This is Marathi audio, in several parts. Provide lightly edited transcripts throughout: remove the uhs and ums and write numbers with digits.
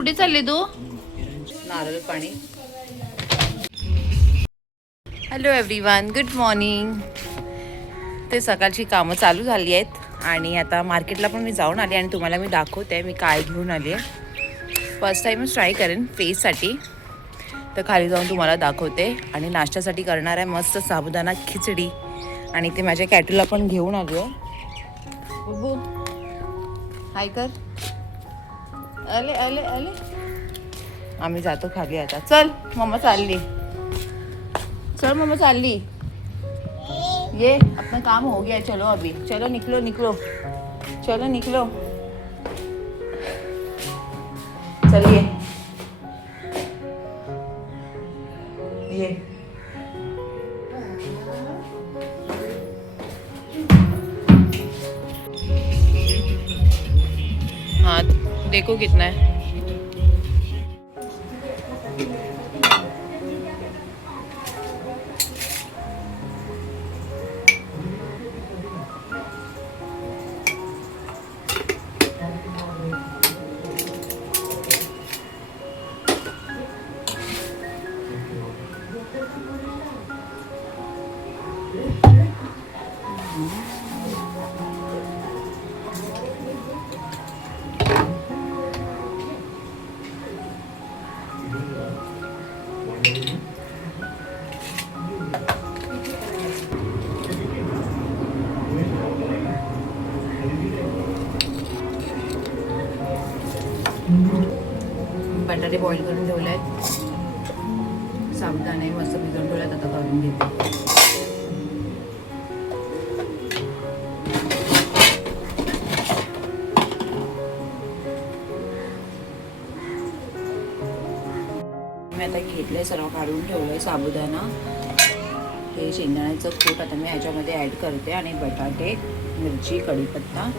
कुठे चालली तू? नारळ पाणी. Hello everyone, good morning. ते सकाळची कामं चालू झाली आहेत आणि आता मार्केटला पण मी जाऊन आले आणि तुम्हाला मी दाखवते मी काय घेऊन आली आहे. फर्स्ट टाईमच ट्राय करेन फेससाठी, तर खाली जाऊन तुम्हाला दाखवते. आणि नाश्त्यासाठी करणार आहे मस्त साबुदाणा खिचडी आणि ते माझ्या कॅटूला पण घेऊन आली आहे. बुबू हाय कर. आले आले आले. आम्ही जातो खाली आता. चल मम्मा चालली. चल मम्मा चालली. ये अपना काम हो गया, चलो अभी. चलो निकलो निकलो. चलो निकलो. चलिए ये. हाँ देखो कितना है. बटाटे बॉईल करून ठेवले आहेत. साबुदाणे मस्त भिजवून ठेवल्यात, आता काढून घेते. मी आता घेतलंय, सर्व काढून ठेवलंय साबुदाणा. हे शेंगदाण्याचं कूट आता मी ह्याच्यामध्ये ॲड करते आणि बटाटे, मिरची, कढीपत्ता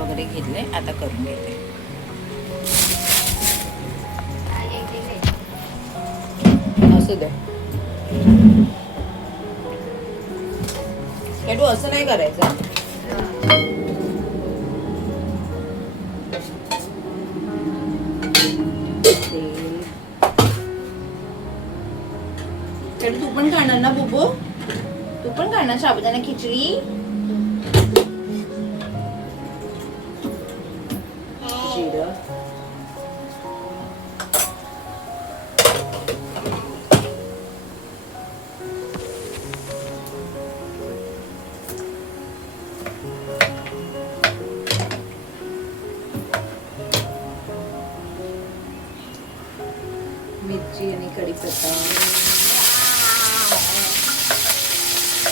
वगैरे घेतले, आता करून घेते. असू दे तू असं नाही करायचं. तू पण खाणार ना बुबू? तू पण खाणार साबुदाणा खिचडी? जिरं, मिरची आणि कढीपत्ता.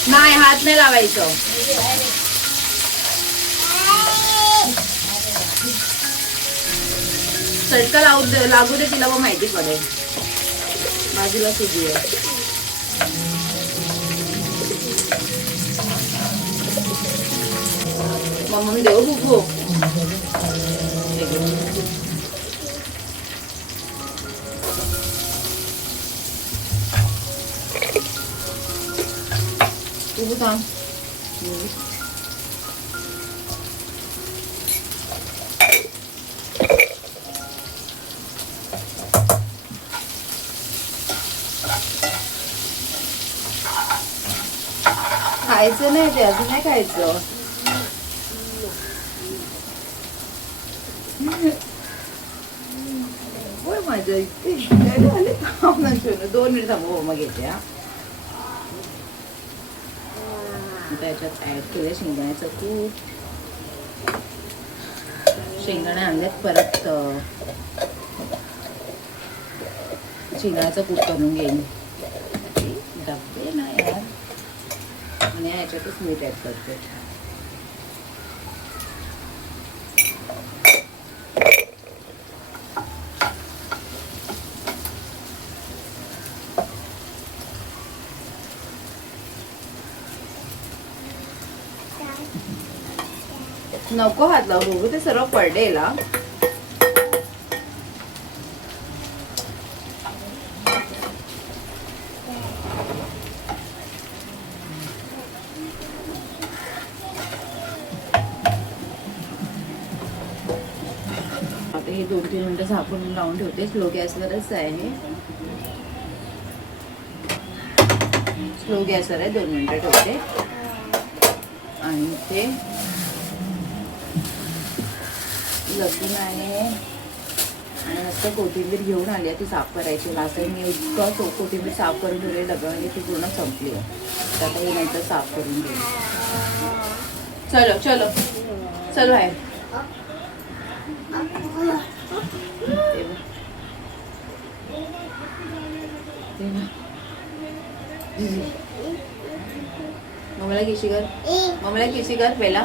नाही, हात नाही लावायचं. चटका लागू दे तिला, व माहिती पडेल. बाजूला सुजी आहे. मम्मा मी देऊ बुबू? बुबू थांब. खायचं नाही ते, अजून नाही खायचं. होय माझ्या इथे 2 मिनिट थांबव, मग येते. त्याच्यात ऍड केलं शेंगदाण्याचं कूट. शेंगदाणे आणल्यात, परत शेंगदाण्याचं कूट करून घेईन. डबे ना यार. आणि ह्याच्यातच मीठ ऍड करते. नको हात लावू बघू, ते सर्व पडलेला. हे 2-3 मिनटं झाकून लावून ठेवते. स्लो गॅसवरच आहे हे. स्लो गॅसवर आहे. 2 मिनटं ठेवते. आणि ते लसूण आहे आणि मस्त कोथिंबीर घेऊन आली आहे. ती साफ करायची. लास्ट टाइम मी इतकं कोथिंबीर साफ करून ठेवले डब्यामध्ये, ती पूर्ण संपली आहे. तर आता हे नंतर साफ करून घेऊ. चलो चलो चलो आहे. मम्मीला किसी कर. मम्मीला किसी कर पहिला.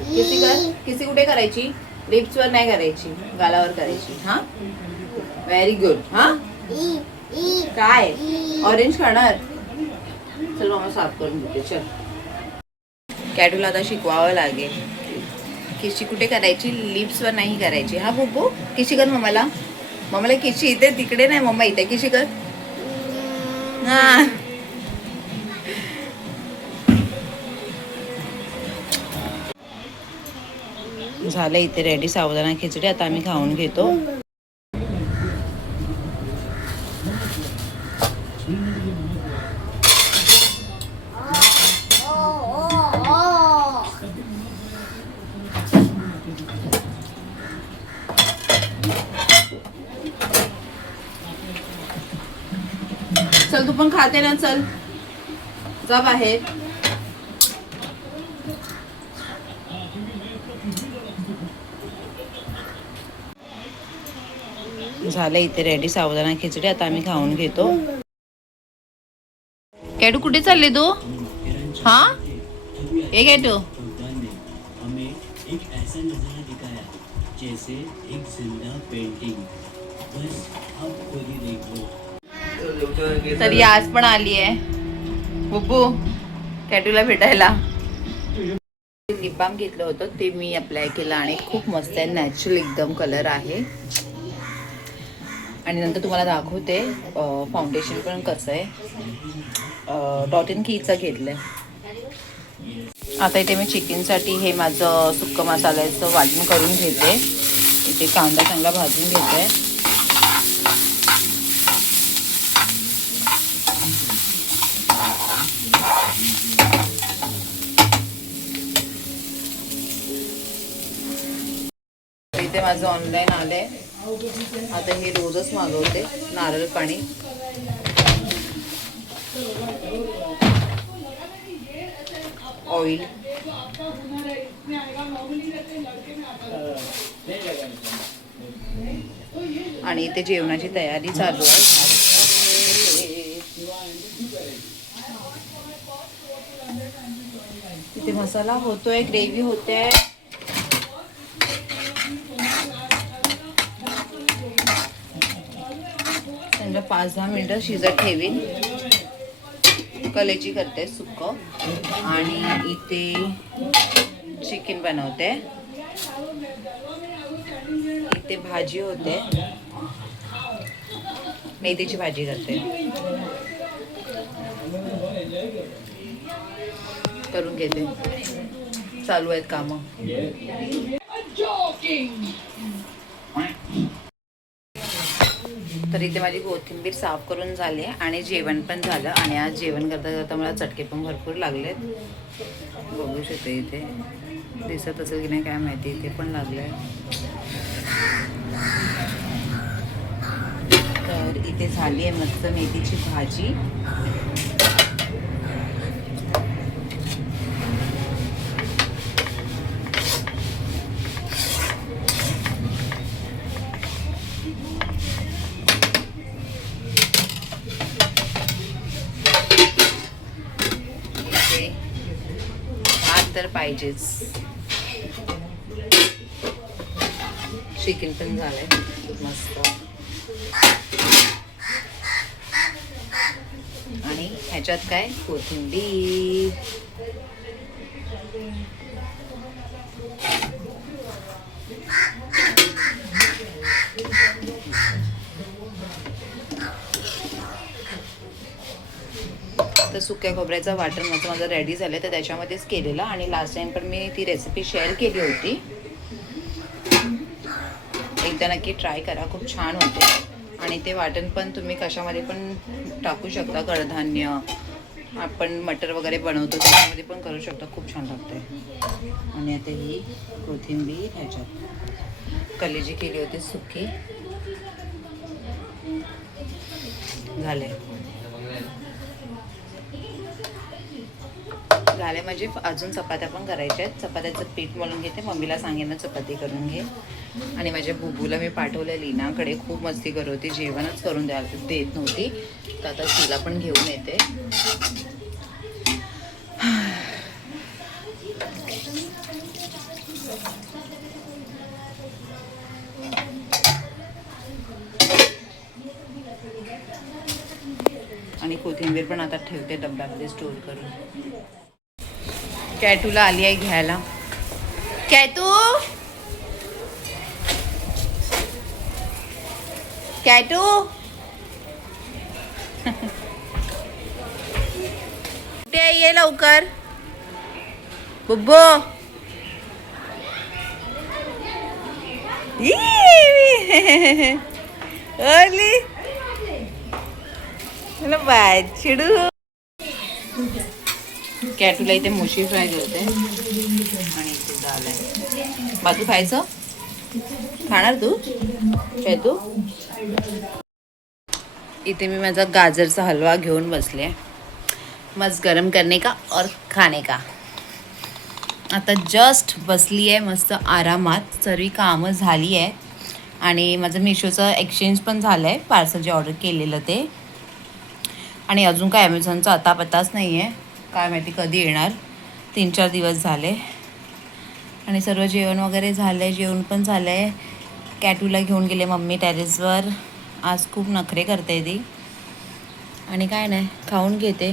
किसी कर. किसी कुठे करायची? लिप्सवर नाही करायची, गालावर करायची. हा व्हेरी गुड. हा काय ऑरेंज खाणार? चल मम्मा साफ करून देते. चल कॅटूला आता शिकवावं लागेल. किशी कुठे करायची? लिप्सवर नाही करायची. हा बुब्बू किशी कर मम्माला. मम्माला किशी इथे तिकडे नाही, मम्मा इथे किशी कर. हा झालं इथे रेडी साबुदाणा खिचडी. आता आम्ही खाऊन घेतो. चल तू पण खाते ना, चल जा बाहेर. झालं इथे रेडी साबुदाणा खिचडी. आता आम्ही खाऊन घेतो. कॅटू कुठे चालले तू? हा हे कॅटू तरी आज पण आली आहे बुब्बू कॅटूला भेटायला. लिप बाम घेतलं होतं ते मी अप्लाय केलं आणि खूप मस्त आहे. नॅचरल एकदम कलर आहे. आणि नंतर तुम्हाला दाखवते फाउंडेशन पण कसं आहे. डॉट & कीचं घेतलं आहे. आता इथे मी चिकनसाठी हे माझं सुक्क मसाल्याचं वाटण करून घेते. इथे कांदा चांगला भाजून घेते. इथे माझं ऑनलाईन आलंय. आता हे रोजच मागवते. नारळ पाणी ऑइल आणि इथे जेवणाची तयारी चालू आहे. इथे मसाला होतोय, ग्रेव्ही होते. त्यांना 5-10 मिनिटं शिजत ठेवीन. कलेजी करते सुक्क आणि इथे चिकन बनवते. इथे भाजी होते. मेथीची भाजी करते. करून घेते. चालू आहेत कामं. तर इथे माझी कोथिंबीर साफ करून झाली आणि जेवण पण झालं. आणि आज जेवण करता करता मला चटके पण भरपूर लागलेत. बघू शकते इथे दिसत असेल की नाही काय माहिती. इथे पण लागले. तर इथे झाली आहे मस्त मेथीची भाजी. तर पाहिजेच. चिकन पण झालंय मस्त. आणि ह्याच्यात काय कोथिंबीर. तर सुक्या खोबऱ्याचं वाटण माझं रेडी झालं. तर त्याच्यामध्येच केलेलं. आणि लास्ट टाइम पण मी ती रेसिपी शेअर केली होती. एकदा नक्की ट्राय करा, खूप छान होते. आणि ते वाटण पण तुम्ही कशामध्ये पण टाकू शकता, कडधान्य आपण मटर वगैरे बनवतो त्याच्यामध्ये पण करू शकता, खूप छान लागते. आणि आता ही कोथिंबीर ह्याच्यात कलेजी केली होती सुकी झाले म्हणजे अजून चपात्या पण करायच्या आहेत. चपात्याचं पीठ मळून घेते, मम्मीला सांगेन ना चपाती करून घे. आणि माझ्या बुबूला मी पाठवलं लीनाकडे, खूप मस्ती करत होती, जेवणच करून देत नव्हती, तर आता तिला पण घेऊन येते. आणि कोथिंबीर पण आता ठेवते डब्यामध्ये स्टोर करून. कॅटूला आली आहे घ्यायला. कॅटू कॅटू कुठे ये लवकर बुब्बो. ओली बाय चिडू. कॅटूला इथे मोशी फ्राय करते आणि इथे दाल आहे. बाजू खायचं खाणार तू कॅटू? इथे मी माझा गाजरचा हलवा घेऊन बसले, मस्त गरम करने का और खाने का. आता जस्ट बसली आहे मस्त आरामात, सर्व कामं झाली आहे. आणि माझं मिशोचं एक्सचेंज पण झालं आहे, पार्सल जे ऑर्डर केलेलं ते. आणि अजून काय ॲमेझॉनचा आता पत्ताच नाही आहे, काय माहिती कधी येणार. 3-4 दिवस झाले. आणि सर्व जेवण वगैरे झालं आहे, जेवण पण झालं आहे. कॅटूला घेऊन गेले मम्मी टेरेसवर. आज खूप नखरे करते ती. आणि काय नाही, खाऊन घेते.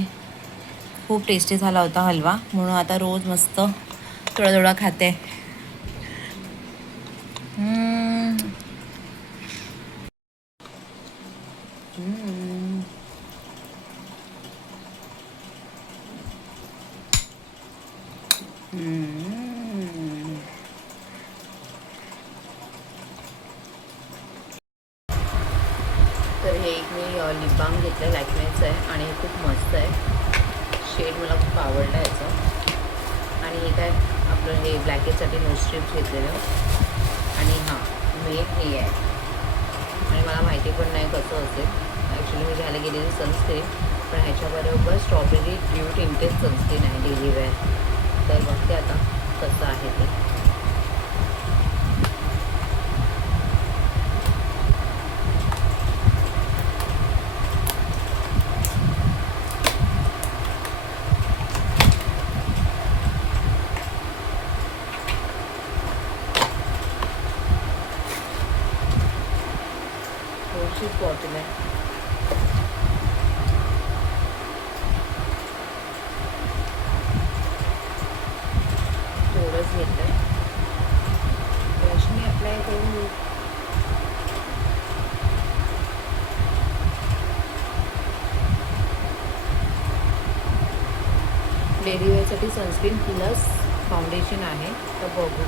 खूप टेस्टी झाला होता हलवा, म्हणून आता रोज मस्त थोडा थोडा खाते. तर हे एक मी लिप बाम घेतलं आहे, लॅक्मेचं आहे आणि हे खूप मस्त आहे. शेड मला खूप आवडला याचा. आणि हे काय आपलं हे ब्लॅकेटसाठी नो स्ट्रिप्स घेतलेलं. आणि हां मेन हे आहे. आणि मला माहिती पण नाही कसं असेल. ॲक्च्युली मी घ्यायला गेलेली सनस्क्रीन, पण ह्याच्याबरोबर स्ट्रॉबेरी ड्यू टिंटेड सनस्क्रीन आहे डेली वेअर. तर बघते आता कसं आहे ते. थोडीशीच बॉटल आहे. थोडंच घेतलं आहे. ब्रशने अप्लाय करून डेली वेअरसाठी सनस्क्रीन प्लस फाउंडेशन आहे, तर बघू.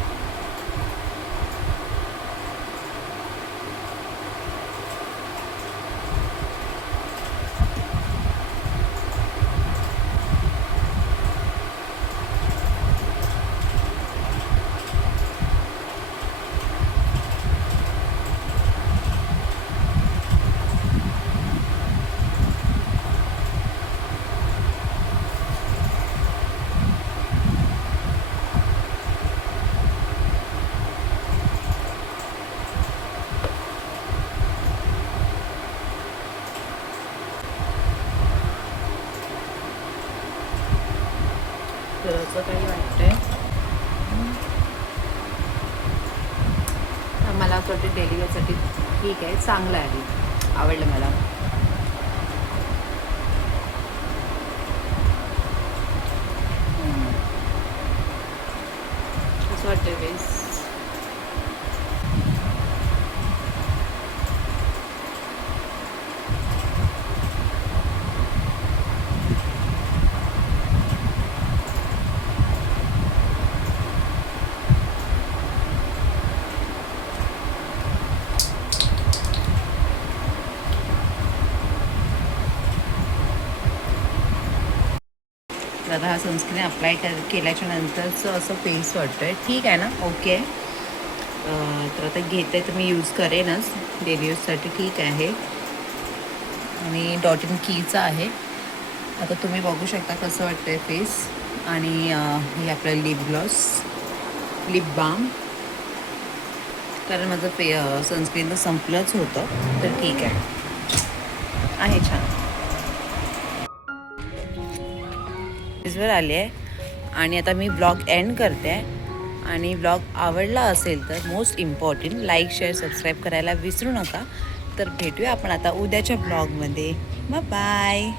तर असं काही वाटतंय. मला असं वाटतं डेली वेअरसाठी ठीक आहे, चांगलं आहे, आवडलं मला. असं वाटतं बेस. तर आता हा सनस्क्रीन अप्लाय केल्याच्या नंतरचं असं फेस वाटतं आहे. ठीक आहे ना, ओके आहे. तर आता घेते तर मी यूज करेनच डेली यूजसाठी. ठीक आहे. आणि डॉट इन कीचं आहे. आता तुम्ही बघू शकता कसं वाटतं आहे फेस. आणि हे आपलं लिप ग्लॉस, लिप बाम. कारण माझं सनस्क्रीन तर संपलंच होतं, तर ठीक आहे छान. वर आले आहे आणि आता मी ब्लॉग एंड करते आहे. आणि ब्लॉग आवडला असेल तर most important like, share, subscribe करायला विसरू नका. तर भेटूया आपण आता उद्याच्या ब्लॉगमध्ये. बाय.